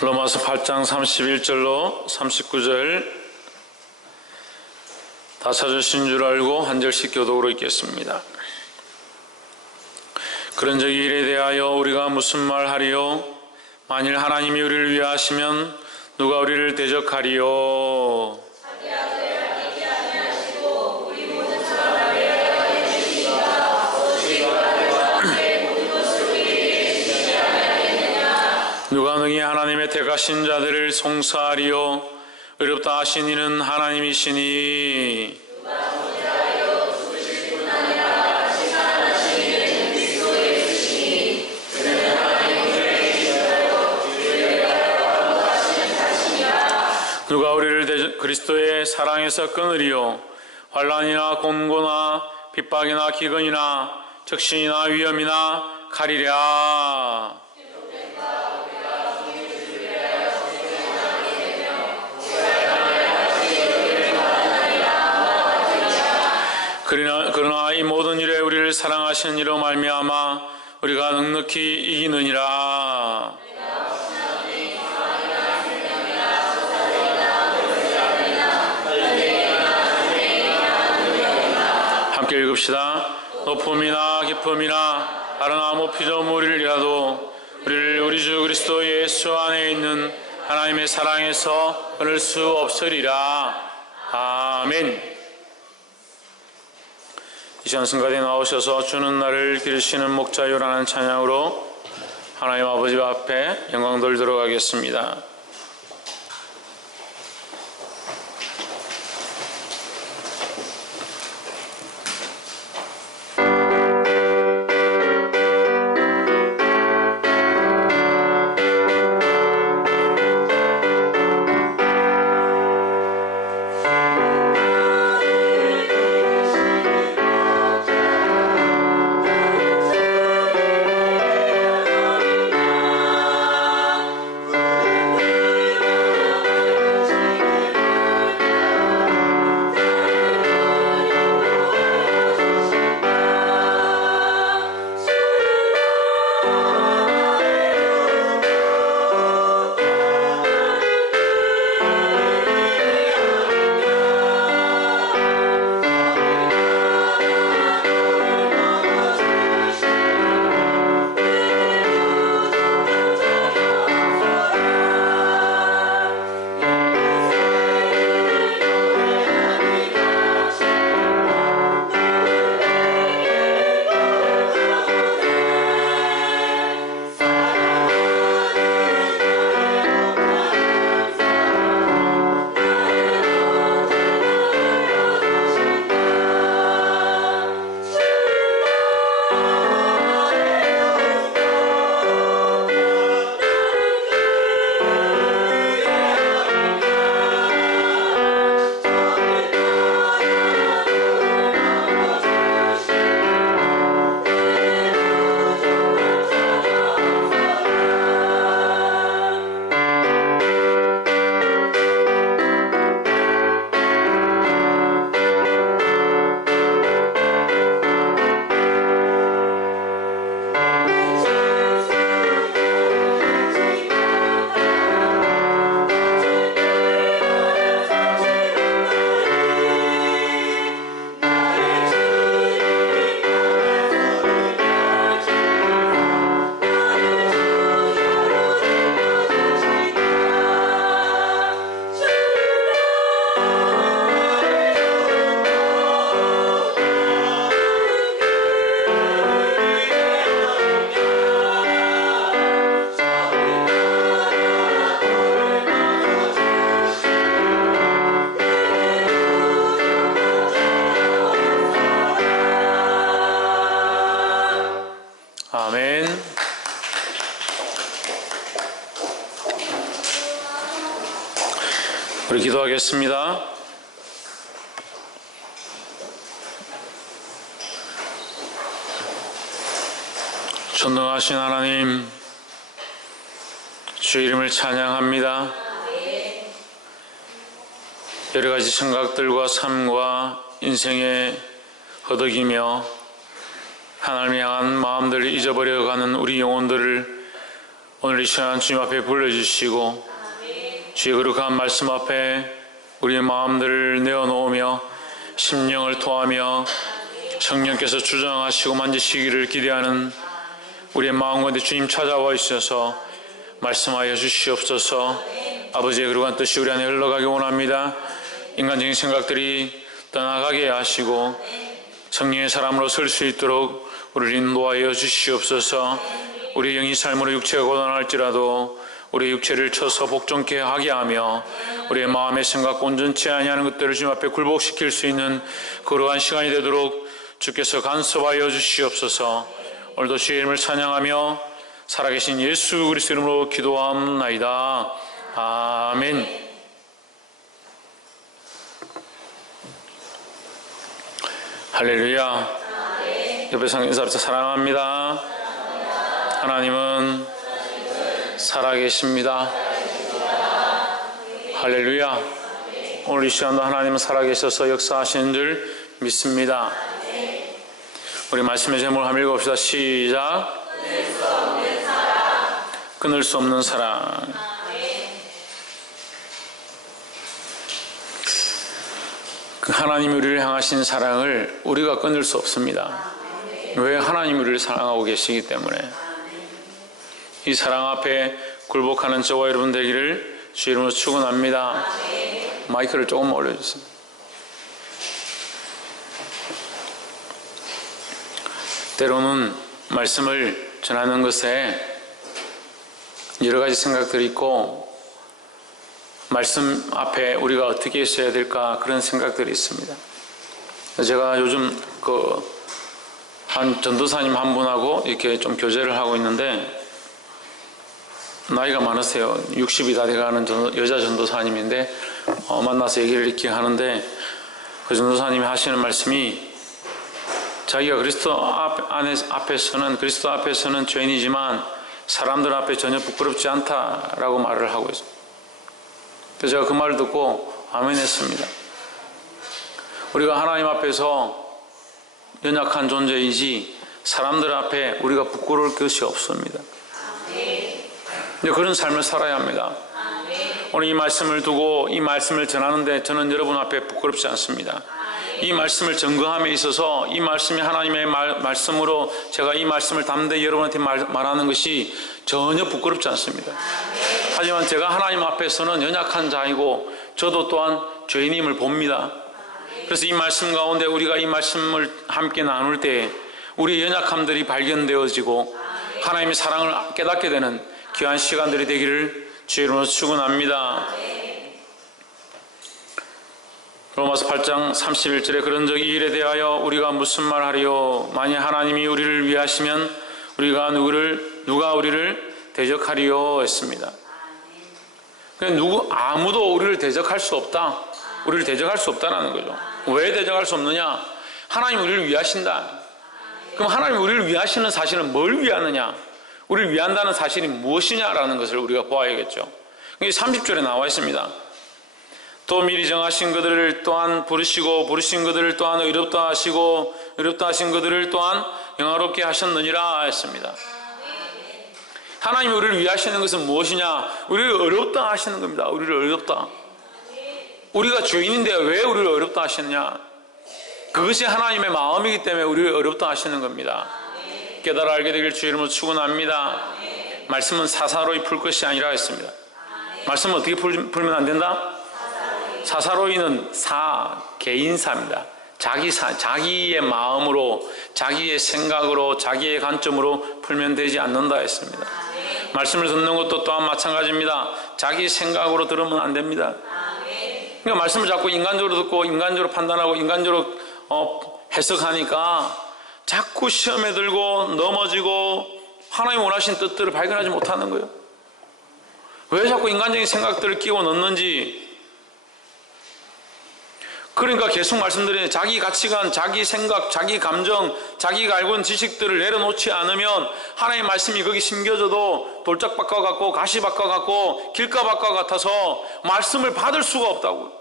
로마서 8장 31절로 39절 다 찾으신 줄 알고 한 절씩 교독으로 읽겠습니다. 그런즉 이 일에 대하여 우리가 무슨 말하리요? 만일 하나님이 우리를 위하시면 누가 우리를 대적하리요? 누가 능히 하나님의 택하신 자들을 송사하리요? 의롭다 하신 이는 하나님이시니. 누가 우리를 그리스도의 사랑에서 끊으리요? 환난이나 곤고나 핍박이나 기근이나 적신이나 위험이나 칼이랴. 그러나 이 모든 일에 우리를 사랑하시는 이로 말미암아 우리가 넉넉히 이기느니라. 함께 읽읍시다. 높음이나 깊음이나 다른 아무 피조물이라도 우리를 우리 주 그리스도 예수 안에 있는 하나님의 사랑에서 끊을 수 없으리라. 아멘. 이 시간 성가대에 나오셔서 주는 나를 기르시는 목자요라는 찬양으로 하나님 아버지 앞에 영광 돌리도록 하겠습니다. 아멘. 우리 기도하겠습니다. 전능하신 하나님, 주의 이름을 찬양합니다. 여러 가지 생각들과 삶과 인생에 허덕이며 하나님을 향한 마음들을 잊어버려가는 우리 영혼들을 오늘 이 시간 주님 앞에 불러주시고 주의 거룩한 말씀 앞에 우리의 마음들을 내어놓으며 심령을 토하며 성령께서 주장하시고 만지시기를 기대하는 우리의 마음 가운데 주님 찾아와 있어서 말씀하여 주시옵소서. 아버지의 거룩한 뜻이 우리 안에 흘러가기 원합니다. 인간적인 생각들이 떠나가게 하시고 성령의 사람으로 설 수 있도록 우리를 인도하여 주시옵소서. 우리의 영이 삶으로 육체가 고단할지라도 우리의 육체를 쳐서 복종케 하게 하며 우리의 마음의 생각 온전치 아니하는 것들을 주님 앞에 굴복시킬 수 있는 그러한 시간이 되도록 주께서 간섭하여 주시옵소서. 오늘도 주의 이름을 찬양하며 살아계신 예수 그리스도 이름으로 기도하옵나이다. 아멘. 할렐루야. 옆에 상인사부터 사랑합니다. 하나님은 살아계십니다. 할렐루야. 오늘 이 시간도 하나님은 살아계셔서 역사하시는 줄 믿습니다. 우리 말씀의 제목을 한번 읽어봅시다. 시작. 끊을 수 없는 사랑. 그 하나님이 우리를 향하신 사랑을 우리가 끊을 수 없습니다. 왜? 하나님이 우리를 사랑하고 계시기 때문에. 이 사랑 앞에 굴복하는 저와 여러분 되기를 주 이름으로 축원합니다. 마이크를 조금 올려주세요. 때로는 말씀을 전하는 것에 여러 가지 생각들이 있고 말씀 앞에 우리가 어떻게 있어야 될까 그런 생각들이 있습니다. 제가 요즘 한 전도사님 한 분하고 이렇게 좀 교제를 하고 있는데 나이가 많으세요. 60이 다 돼가는 여자 전도사님인데 만나서 얘기를 이렇게 하는데 그 전도사님이 하시는 말씀이 자기가 그리스도 앞에서는 죄인이지만 사람들 앞에 전혀 부끄럽지 않다라고 말을 하고 있습니다. 그래서 제가 그 말을 듣고 아멘 했습니다. 우리가 하나님 앞에서 연약한 존재이지 사람들 앞에 우리가 부끄러울 것이 없습니다. 그런 삶을 살아야 합니다. 오늘 이 말씀을 두고 이 말씀을 전하는데 저는 여러분 앞에 부끄럽지 않습니다. 이 말씀을 증거함에 있어서 이 말씀이 하나님의 말씀으로 제가 이 말씀을 담대 여러분한테 말하는 것이 전혀 부끄럽지 않습니다. 하지만 제가 하나님 앞에서는 연약한 자이고 저도 또한 죄인임을 봅니다. 그래서 이 말씀 가운데 우리가 이 말씀을 함께 나눌 때 우리의 연약함들이 발견되어지고 하나님의 사랑을 깨닫게 되는 귀한 시간들이 되기를 주의 이름으로 축원합니다. 로마서 8장 31절에 그런 적 이 일에 대하여 우리가 무슨 말하리요? 만약 하나님이 우리를 위하시면 우리가 누가 우리를 대적하리요? 했습니다. 아무도 우리를 대적할 수 없다. 우리를 대적할 수 없다는 거죠. 왜 대적할 수 없느냐? 하나님이 우리를 위하신다. 그럼 하나님이 우리를 위하시는 사실은 뭘 위하느냐? 우리를 위한다는 사실이 무엇이냐라는 것을 우리가 보아야겠죠. 이게 30절에 나와 있습니다. 또 미리 정하신 그들을 또한 부르시고 부르신 그들을 또한 의롭다 하시고 의롭다 하신 그들을 또한 영화롭게 하셨느니라 했습니다. 하나님이 우리를 위하시는 것은 무엇이냐? 우리를 어렵다 하시는 겁니다. 우리를 어렵다. 우리가 죄인인데 왜 우리를 어렵다 하시느냐? 그것이 하나님의 마음이기 때문에 우리를 어렵다 하시는 겁니다. 깨달아 알게 되길 주의 이름으로 축원합니다. 말씀은 사사로이 풀 것이 아니라 했습니다. 말씀은 어떻게 풀면 안 된다? 사사로이는 개인사입니다. 자기의 마음으로, 자기의 생각으로, 자기의 관점으로 풀면 되지 않는다 했습니다. 말씀을 듣는 것도 또한 마찬가지입니다. 자기 생각으로 들으면 안 됩니다. 그러니까 말씀을 자꾸 인간적으로 듣고 인간적으로 판단하고 인간적으로 해석하니까 자꾸 시험에 들고 넘어지고 하나님 원하신 뜻들을 발견하지 못하는 거예요. 왜 자꾸 인간적인 생각들을 끼워 넣는지. 그러니까 계속 말씀드리는 자기 가치관, 자기 생각, 자기 감정, 자기가 알고 있는 지식들을 내려놓지 않으면 하나님의 말씀이 거기 심겨져도 돌짝밭과 같고 가시밭과 같고 길가밭과 같아서 말씀을 받을 수가 없다고.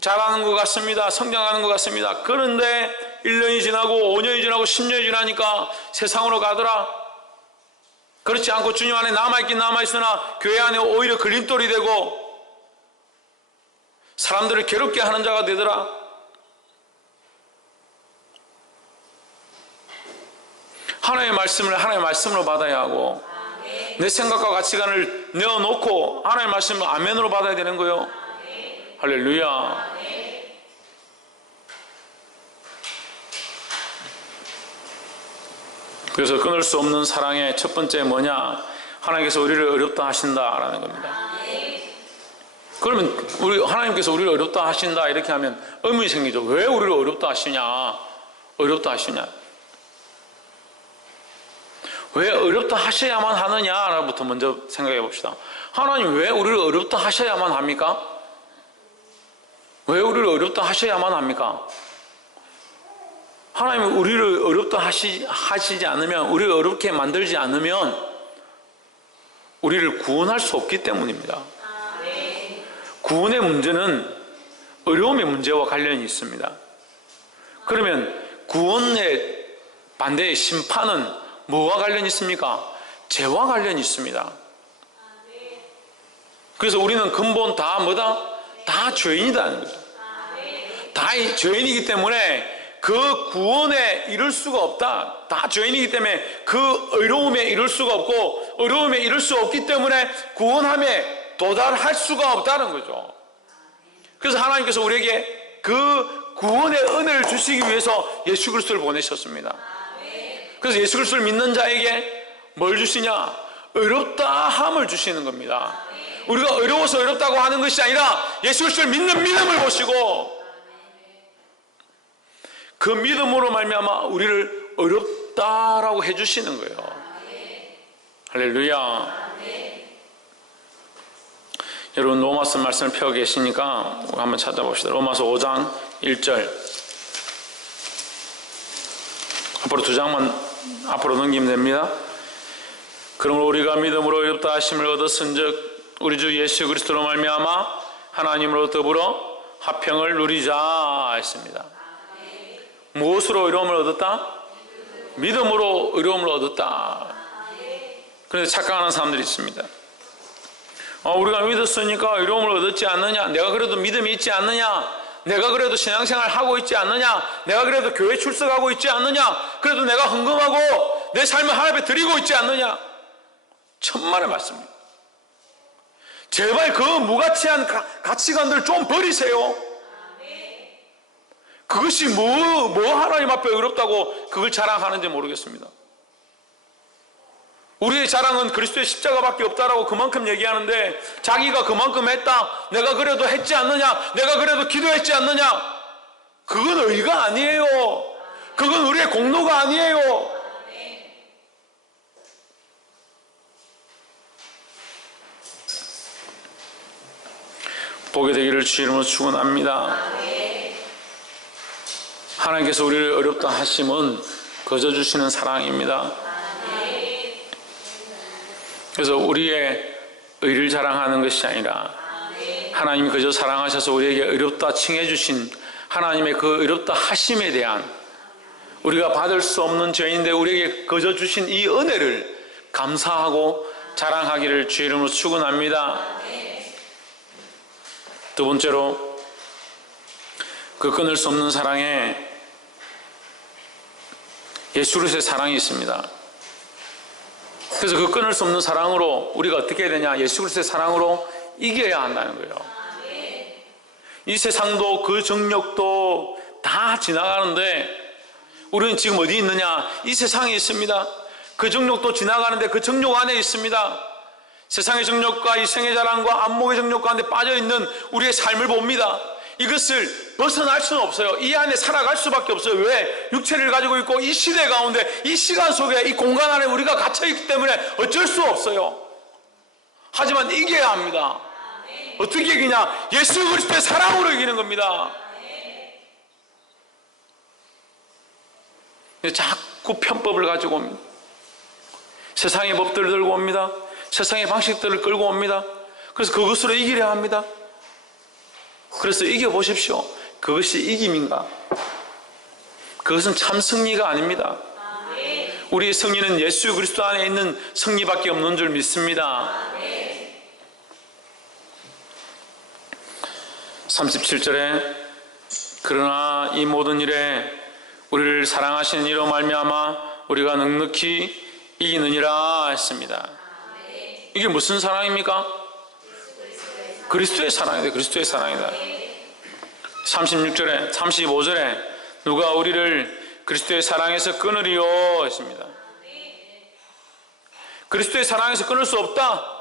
잘하는 것 같습니다. 성장하는 것 같습니다. 그런데 1년이 지나고 5년이 지나고 10년이 지나니까 세상으로 가더라. 그렇지 않고 주님 안에 남아있긴 남아있으나 교회 안에 오히려 걸림돌이 되고 사람들을 괴롭게 하는 자가 되더라. 하나님의 말씀을 하나님의 말씀으로 받아야 하고 내 생각과 가치관을 내어놓고 하나님의 말씀을 아멘으로 받아야 되는 거예요. 할렐루야. 그래서 끊을 수 없는 사랑의 첫 번째 뭐냐? 하나님께서 우리를 어렵다 하신다라는 겁니다. 그러면 하나님께서 우리를 어렵다 하신다 이렇게 하면 의문이 생기죠. 왜 우리를 어렵다 하시냐? 어렵다 하시냐? 왜 어렵다 하셔야만 하느냐부터 먼저 생각해 봅시다. 하나님 왜 우리를 어렵다 하셔야만 합니까? 왜 우리를 어렵다 하셔야만 합니까? 하나님은 우리를 어렵다 하시지 않으면, 우리를 어렵게 만들지 않으면 우리를 구원할 수 없기 때문입니다. 구원의 문제는 어려움의 문제와 관련이 있습니다. 그러면 구원의 반대의 심판은 뭐와 관련이 있습니까? 죄와 관련이 있습니다. 그래서 우리는 근본 다 뭐다? 다 죄인이다는 거죠. 다 죄인이기 때문에 그 구원에 이를 수가 없다. 다 죄인이기 때문에 그 의로움에 이를 수가 없고, 의로움에 이를 수 없기 때문에 구원함에 도달할 수가 없다는 거죠. 그래서 하나님께서 우리에게 그 구원의 은혜를 주시기 위해서 예수 그리스도를 보내셨습니다. 그래서 예수 그리스도를 믿는 자에게 뭘 주시냐? 어렵다함을 주시는 겁니다. 우리가 어려워서 어렵다고 하는 것이 아니라 예수 그리스도를 믿는 믿음을 보시고 그 믿음으로 말미암아 우리를 어렵다라고 해주시는 거예요. 할렐루야. 여러분 로마서 말씀을 펴고 계시니까 한번 찾아봅시다. 로마서 5장 1절. 앞으로 2장만 앞으로 넘기면 됩니다. 그러므로 우리가 믿음으로 어렵다 하심을 얻었은즉 우리 주 예수 그리스도로 말미암아 하나님으로 더불어 화평을 누리자 했습니다. 무엇으로 의로움을 얻었다? 믿음으로 의로움을 얻었다. 그래서 착각하는 사람들이 있습니다. 우리가 믿었으니까 의로움을 얻었지 않느냐? 내가 그래도 믿음이 있지 않느냐? 내가 그래도 신앙생활 하고 있지 않느냐? 내가 그래도 교회 출석하고 있지 않느냐? 그래도 내가 헌금하고 내 삶을 하나님 앞에 드리고 있지 않느냐? 천만의 말씀입니다. 제발 그 무가치한 가치관들 좀 버리세요. 그것이 뭐 하나님 앞에 어렵다고 그걸 자랑하는지 모르겠습니다. 우리의 자랑은 그리스도의 십자가밖에 없다라고 그만큼 얘기하는데 자기가 그만큼 했다, 내가 그래도 했지 않느냐, 내가 그래도 기도했지 않느냐, 그건 의가 아니에요. 그건 우리의 공로가 아니에요. 보게 되기를 주 이름으로 축원합니다. 하나님께서 우리를 어렵다 하심은 거저 주시는 사랑입니다. 그래서 우리의 의를 자랑하는 것이 아니라 하나님이 그저 사랑하셔서 우리에게 어렵다 칭해 주신 하나님의 그 어렵다 하심에 대한, 우리가 받을 수 없는 죄인인데 우리에게 거저 주신 이 은혜를 감사하고 자랑하기를 주 이름으로 축원합니다. 두 번째로 그 끊을 수 없는 사랑에 예수 그리스도의 사랑이 있습니다. 그래서 그 끊을 수 없는 사랑으로 우리가 어떻게 해야 되냐? 예수 그리스도의 사랑으로 이겨야 한다는 거예요. 이 세상도 그 정욕도 다 지나가는데 우리는 지금 어디 있느냐? 이 세상에 있습니다. 그 정욕도 지나가는데 그 정욕 안에 있습니다. 세상의 정욕과 이 생의 자랑과 안목의 정욕 가운데 빠져있는 우리의 삶을 봅니다. 이것을 벗어날 수는 없어요. 이 안에 살아갈 수밖에 없어요. 왜? 육체를 가지고 있고 이 시대 가운데, 이 시간 속에, 이 공간 안에 우리가 갇혀있기 때문에 어쩔 수 없어요. 하지만 이겨야 합니다. 어떻게 이기냐? 예수 그리스도의 사랑으로 이기는 겁니다. 자꾸 편법을 가지고 옵니다. 세상의 법들을 들고 옵니다. 세상의 방식들을 끌고 옵니다. 그래서 그것으로 이기려 합니다. 그래서 이겨보십시오. 그것이 이김인가? 그것은 참 승리가 아닙니다. 우리의 승리는 예수 그리스도 안에 있는 승리밖에 없는 줄 믿습니다. 37절에 그러나 이 모든 일에 우리를 사랑하시는 이로 말미암아 우리가 넉넉히 이기느니라 했습니다. 이게 무슨 사랑입니까? 그리스도의 사랑이다. 그리스도의 사랑이다. 36절에 35절에 누가 우리를 그리스도의 사랑에서 끊으리요 했습니다. 그리스도의 사랑에서 끊을 수 없다.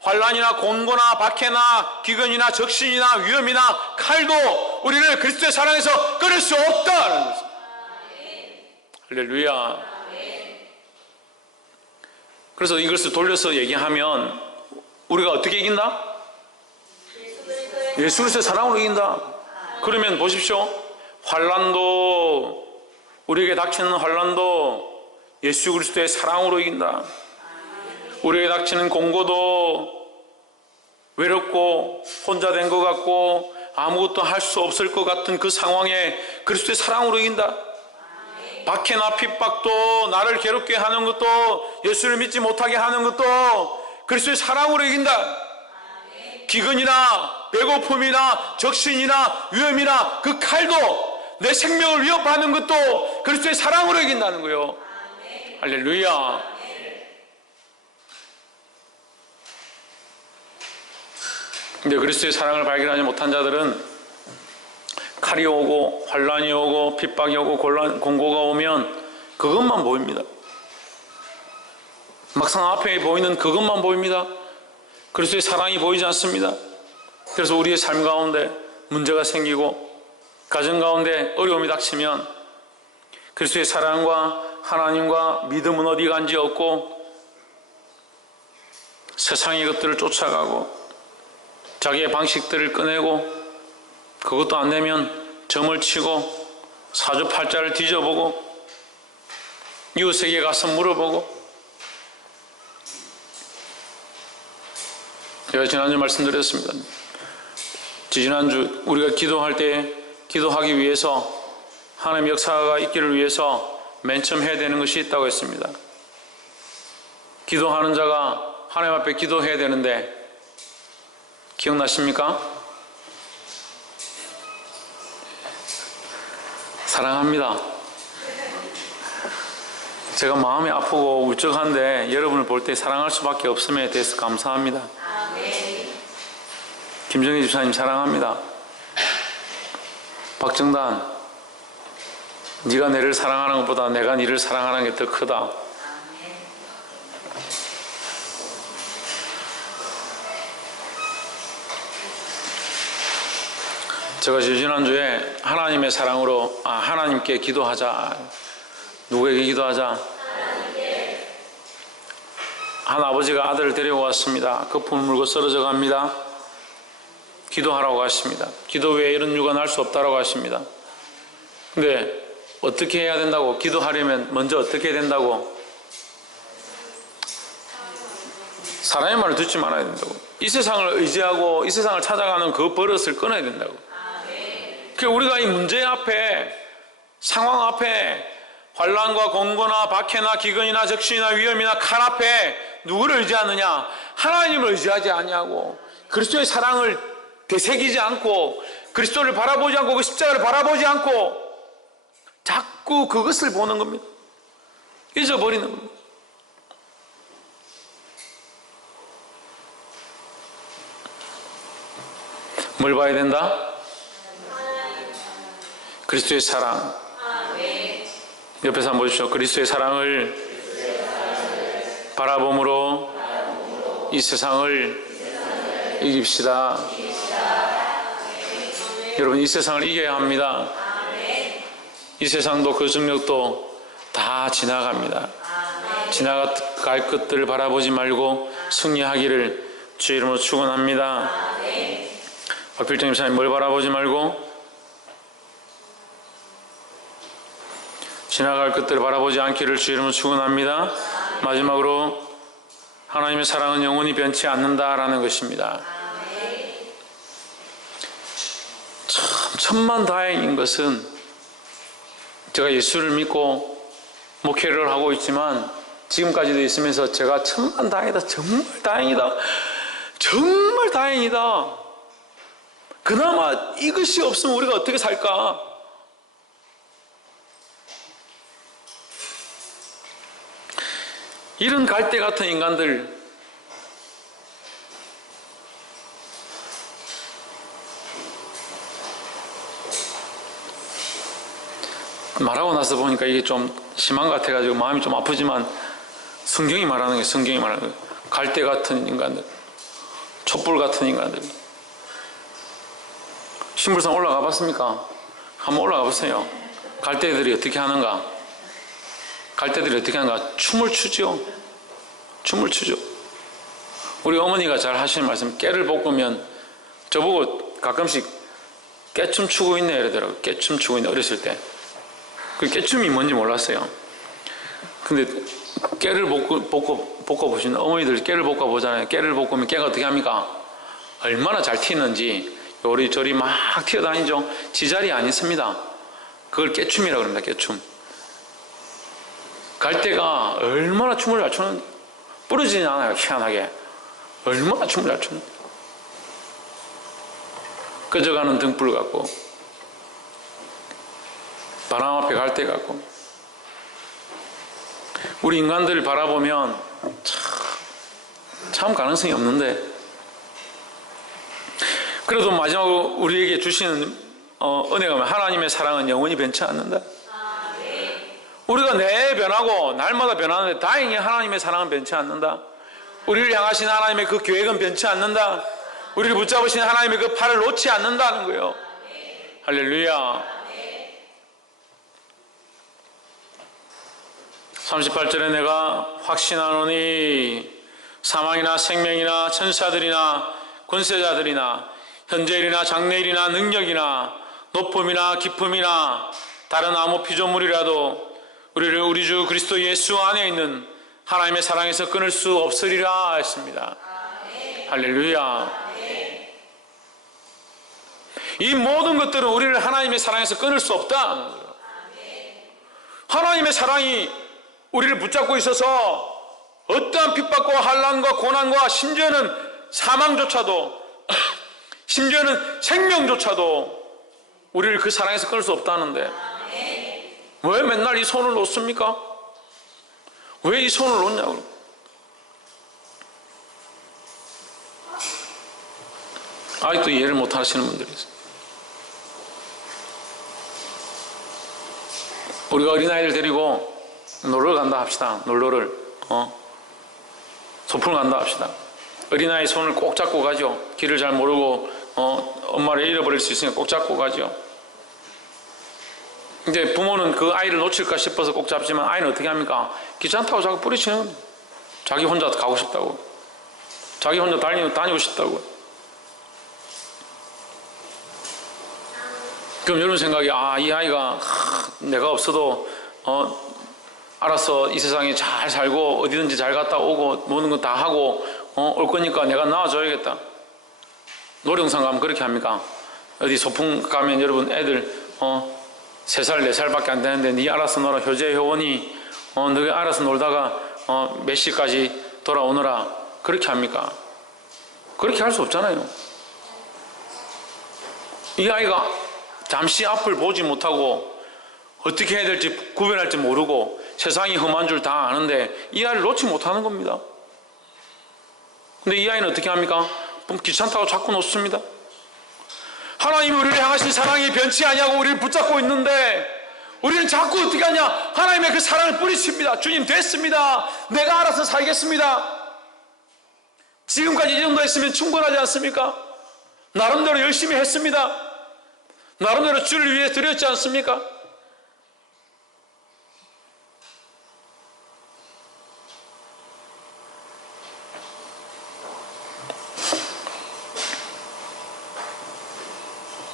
환난이나 곤고나 박해나 기근이나 적신이나 위험이나 칼도 우리를 그리스도의 사랑에서 끊을 수 없다는 것입니다. 할렐루야. 그래서 이것을 돌려서 얘기하면 우리가 어떻게 이긴다? 예수 그리스도의 사랑으로 이긴다. 그러면 보십시오. 환난도, 우리에게 닥치는 환난도 예수 그리스도의 사랑으로 이긴다. 우리에게 닥치는 공고도 외롭고 혼자 된 것 같고 아무것도 할 수 없을 것 같은 그 상황에 그리스도의 사랑으로 이긴다. 박해나 핍박도, 나를 괴롭게 하는 것도, 예수를 믿지 못하게 하는 것도 그리스도의 사랑으로 이긴다. 기근이나 배고픔이나 적신이나 위험이나 그 칼도, 내 생명을 위협하는 것도 그리스도의 사랑으로 이긴다는 거예요. 할렐루야. 근데 그리스도의 사랑을 발견하지 못한 자들은 칼이 오고 환난이 오고 핍박이 오고 공고가 오면 그것만 보입니다. 막상 앞에 보이는 그것만 보입니다. 그리스도의 사랑이 보이지 않습니다. 그래서 우리의 삶 가운데 문제가 생기고 가정 가운데 어려움이 닥치면 그리스도의 사랑과 하나님과 믿음은 어디 간지 없고 세상의 것들을 쫓아가고 자기의 방식들을 꺼내고 그것도 안 되면 점을 치고 사주팔자를 뒤져보고 이웃에게 가서 물어보고. 제가 지난주 말씀드렸습니다. 지난주 우리가 기도할 때 기도하기 위해서 하나님 역사가 있기를 위해서 맨 처음 해야 되는 것이 있다고 했습니다. 기도하는 자가 하나님 앞에 기도해야 되는데 기억나십니까? 사랑합니다. 제가 마음이 아프고 울적한데 여러분을 볼 때 사랑할 수밖에 없음에 대해서 감사합니다. 김정희 집사님 사랑합니다. 박정단, 네가 내를 사랑하는 것보다 내가 네를 사랑하는 게 더 크다. 제가 지난주에 하나님의 사랑으로 하나님께 기도하자. 누구에게 기도하자? 한 아버지가 아들을 데려왔습니다. 거품을 물고 쓰러져 갑니다. 기도하라고 하십니다. 기도 외에 이런 유가 날 수 없다고 하십니다. 근데 어떻게 해야 된다고? 기도하려면 먼저 어떻게 해야 된다고? 사람의 말을 듣지 말아야 된다고. 이 세상을 의지하고 이 세상을 찾아가는 그 버릇을 끊어야 된다고. 그러니까 우리가 이 문제 앞에, 상황 앞에, 환난과 공고나 박해나 기근이나 적신이나 위험이나 칼 앞에 누구를 의지하느냐? 하나님을 의지하지 아니하고 그리스도의 사랑을 되새기지 않고 그리스도를 바라보지 않고 그 십자가를 바라보지 않고 자꾸 그것을 보는 겁니다. 잊어버리는 겁니다. 뭘 봐야 된다? 그리스도의 사랑. 옆에서 한번 보십시오. 그리스도의 사랑을 바라봄으로 이 세상을 이깁시다. 여러분, 이 세상을 이겨야 합니다. 이 세상도 그 정력도 다 지나갑니다. 지나갈 것들을 바라보지 말고 승리하기를 주의 이름으로 축원합니다. 박필정 집사님, 뭘 바라보지 말고 지나갈 것들을 바라보지 않기를 주의 이름으로 축원합니다. 마지막으로 하나님의 사랑은 영원히 변치 않는다라는 것입니다. 참 천만다행인 것은 제가 예수를 믿고 목회를 하고 있지만 지금까지도 있으면서 제가 천만다행이다, 정말 다행이다, 정말 다행이다. 그나마 이것이 없으면 우리가 어떻게 살까? 이런 갈대 같은 인간들, 말하고 나서 보니까 이게 좀 심한 것 같아가지고 마음이 좀 아프지만 성경이 말하는 거예요. 성경이 말하는 거예요. 갈대 같은 인간들, 촛불 같은 인간들. 신불산 올라가 봤습니까? 한번 올라가 보세요. 갈대들이 어떻게 하는가? 갈대들이 어떻게 하는가? 춤을 추죠. 춤을 추죠. 우리 어머니가 잘 하시는 말씀, 깨를 볶으면 저보고 가끔씩 깨춤 추고 있네 이러더라고요. 깨춤 추고 있네, 어렸을 때. 그 깨춤이 뭔지 몰랐어요. 근데 깨를 볶아보시는 어머니들 깨를 볶아보잖아요. 깨를 볶으면 깨가 어떻게 합니까? 얼마나 잘 튀는지 요리조리 막 튀어다니죠. 지자리 안 있습니다. 그걸 깨춤이라고 합니다. 깨춤. 갈대가 얼마나 춤을 잘 추는지, 부러지진 않아요. 희한하게 얼마나 춤을 잘 추는지. 꺼져가는 등불 같고 바람 앞에 갈대 같고. 우리 인간들을 바라보면 참 가능성이 없는데, 그래도 마지막으로 우리에게 주시는 은혜가 하나님의 사랑은 영원히 변치 않는다. 우리가 내 변하고 날마다 변하는데 다행히 하나님의 사랑은 변치 않는다. 우리를 향하신 하나님의 그 계획은 변치 않는다. 우리를 붙잡으신 하나님의 그 팔을 놓지 않는다는 거예요. 할렐루야. 38절에 내가 확신하노니 사망이나 생명이나 천사들이나 권세자들이나 현재일이나 장래일이나 능력이나 높음이나 깊음이나 다른 아무 피조물이라도 우리를 우리 주 그리스도 예수 안에 있는 하나님의 사랑에서 끊을 수 없으리라 했습니다. 할렐루야. 이 모든 것들은 우리를 하나님의 사랑에서 끊을 수 없다. 하나님의 사랑이 우리를 붙잡고 있어서 어떠한 핍박과 환난과 고난과 심지어는 사망조차도 심지어는 생명조차도 우리를 그 사랑에서 끊을 수 없다는데 왜 맨날 이 손을 놓습니까? 왜 이 손을 놓냐고. 아직도 이해를 못 하시는 분들이 있어요. 우리가 어린아이들 데리고 놀러 간다 합시다. 놀러를 소풍 간다 합시다. 어린아이 손을 꼭 잡고 가죠. 길을 잘 모르고 엄마를 잃어버릴 수 있으니까 꼭 잡고 가죠. 이제 부모는 그 아이를 놓칠까 싶어서 꼭 잡지만 아이는 어떻게 합니까? 귀찮다고 자꾸 뿌리치는 겁니다. 자기 혼자 가고 싶다고, 자기 혼자 다니고 싶다고. 그럼 여러분 생각이, 이 아이가 내가 없어도 알아서 이 세상에 잘 살고 어디든지 잘 갔다 오고 모든 거 다 하고 올 거니까 내가 낳아줘야겠다. 놀이동산 가면 그렇게 합니까? 어디 소풍 가면 여러분 애들 3살 4살밖에 안 되는데 네 알아서 놀아, 효재 효원이 너가 알아서 놀다가 몇 시까지 돌아오느라 그렇게 합니까? 그렇게 할 수 없잖아요. 이 아이가 잠시 앞을 보지 못하고 어떻게 해야 될지 구별할지 모르고 세상이 험한 줄 다 아는데 이 아이를 놓지 못하는 겁니다. 근데 이 아이는 어떻게 합니까? 귀찮다고 자꾸 놓습니다. 하나님이 우리를 향하신 사랑이 변치 아니하고 우리를 붙잡고 있는데 우리는 자꾸 어떻게 하냐? 하나님의 그 사랑을 뿌리칩니다. 주님 됐습니다. 내가 알아서 살겠습니다. 지금까지 이 정도 했으면 충분하지 않습니까? 나름대로 열심히 했습니다. 나름대로 주를 위해 드렸지 않습니까?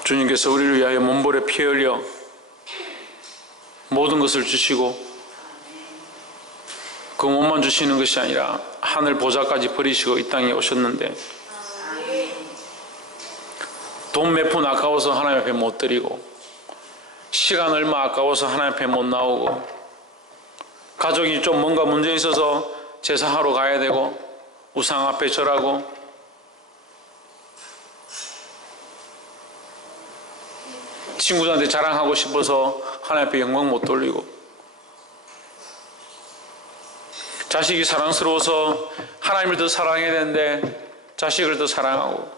주님께서 우리를 위하여 몸보에 피 흘려 모든 것을 주시고 그 몸만 주시는 것이 아니라 하늘 보좌까지 버리시고 이 땅에 오셨는데 돈 몇 푼 아까워서 하나님 앞에 못 드리고 시간 얼마 아까워서 하나님 앞에 못 나오고 가족이 좀 뭔가 문제 있어서 제사하러 가야 되고 우상 앞에 절하고 친구들한테 자랑하고 싶어서 하나님 앞에 영광 못 돌리고 자식이 사랑스러워서 하나님을 더 사랑해야 되는데 자식을 더 사랑하고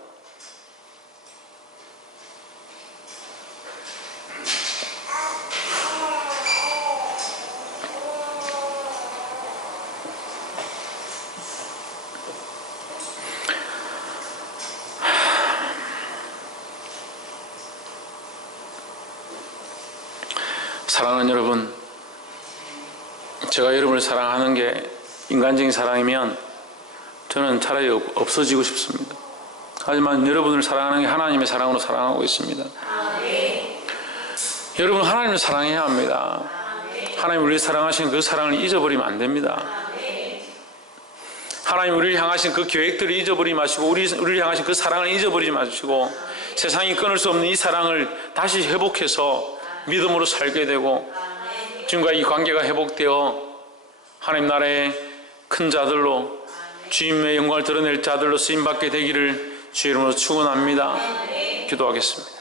사랑하는 여러분, 제가 여러분을 사랑하는 게 인간적인 사랑이면 저는 차라리 없어지고 싶습니다. 하지만 여러분을 사랑하는 게 하나님의 사랑으로 사랑하고 있습니다. 여러분 하나님을 사랑해야 합니다. 하나님 우리를 사랑하시는 그 사랑을 잊어버리면 안 됩니다. 하나님 우리를 향하신 그 계획들을 잊어버리지 마시고 우리를 향하신 그 사랑을 잊어버리지 마시고 세상이 끊을 수 없는 이 사랑을 다시 회복해서 믿음으로 살게 되고 지금과 이 관계가 회복되어 하나님 나라의 큰 자들로 주님의 영광을 드러낼 자들로 쓰임받게 되기를 주의 이름으로 축원합니다. 기도하겠습니다.